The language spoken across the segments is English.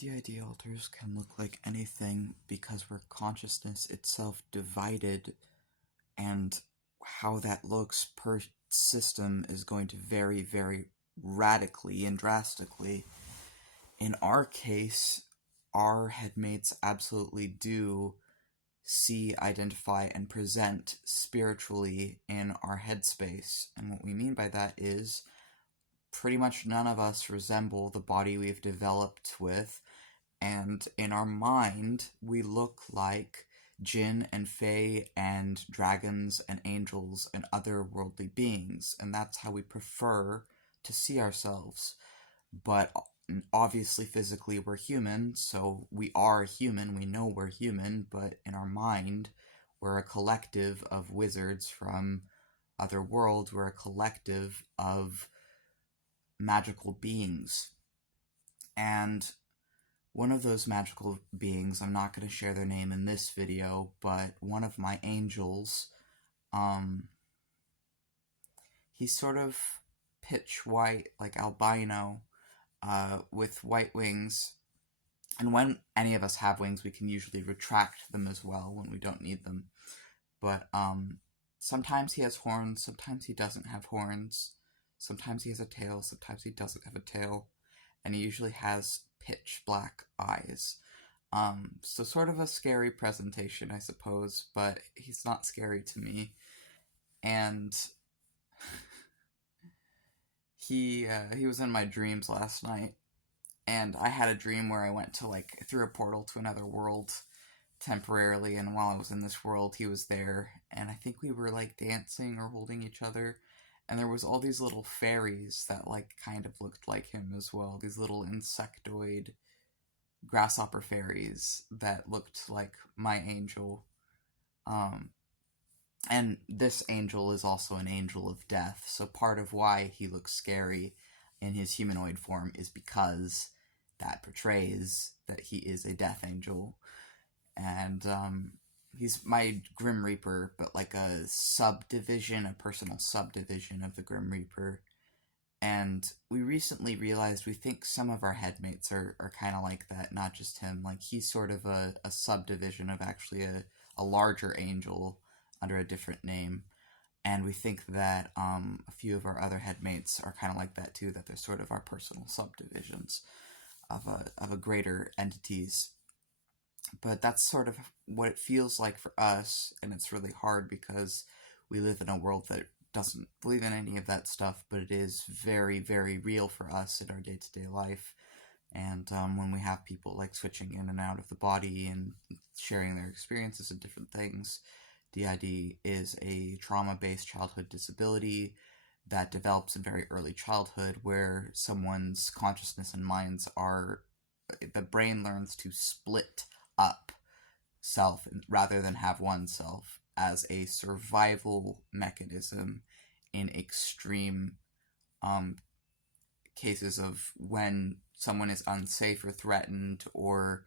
DID alters can look like anything because we're consciousness itself divided, and how that looks per system is going to vary very radically and drastically. In our case, our headmates absolutely do see, identify, and present spiritually in our headspace. And what we mean by that is pretty much none of us resemble the body we've developed with, and in our mind, we look like jinn and fae and dragons and angels and other worldly beings, and that's how we prefer to see ourselves. But obviously, physically, we're human, so we are human, we know we're human, but in our mind, we're a collective of wizards from other worlds, we're a collective of magical beings. And one of those magical beings, I'm not going to share their name in this video, but one of my angels, he's sort of pitch white, like albino, with white wings. And when any of us have wings, we can usually retract them as well when we don't need them. But sometimes he has horns, sometimes he doesn't have horns, sometimes he has a tail, sometimes he doesn't have a tail, and he usually has pitch black eyes. So sort of a scary presentation, I suppose, but he's not scary to me. And he was in my dreams last night, and I had a dream where I went to, through a portal to another world temporarily, and while I was in this world, he was there, and I think we were, dancing or holding each other, and there was all these little fairies that, kind of looked like him as well, these little insectoid grasshopper fairies that looked like my angel. And this angel is also an angel of death, so part of why he looks scary in his humanoid form is because that portrays that he is a death angel. And he's my Grim Reaper, but like a subdivision, a personal subdivision of the Grim Reaper. And we recently realized we think some of our headmates are kind of like that, not just him. Like, he's sort of a subdivision of actually a larger angel under a different name. And we think that a few of our other headmates are kind of like that too, that they're sort of our personal subdivisions of a greater entities. But that's sort of what it feels like for us, and it's really hard because we live in a world that doesn't believe in any of that stuff, but it is very, very real for us in our day-to-day life. And when we have people switching in and out of the body and sharing their experiences and different things, DID is a trauma-based childhood disability that develops in very early childhood, where someone's consciousness and minds the brain learns to split up self rather than have one self, as a survival mechanism in extreme cases of when someone is unsafe or threatened or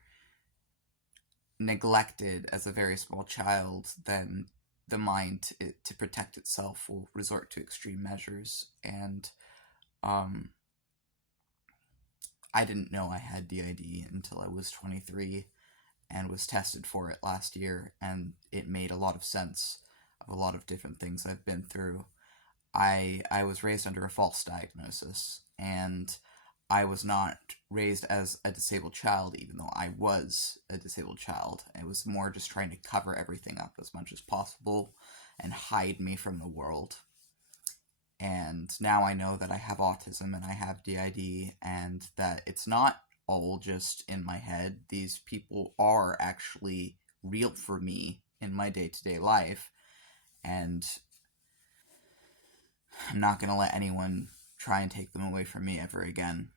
neglected as a very small child. Then the mind, to protect itself, will resort to extreme measures. And I didn't know I had DID until I was 23 and was tested for it last year, and it made a lot of sense of a lot of different things I've been through. I was raised under a false diagnosis, and I was not raised as a disabled child, even though I was a disabled child. It was more just trying to cover everything up as much as possible and hide me from the world. And now I know that I have autism and I have DID, and that it's not all just in my head. These people are actually real for me in my day-to-day life, and I'm not going to let anyone try and take them away from me ever again.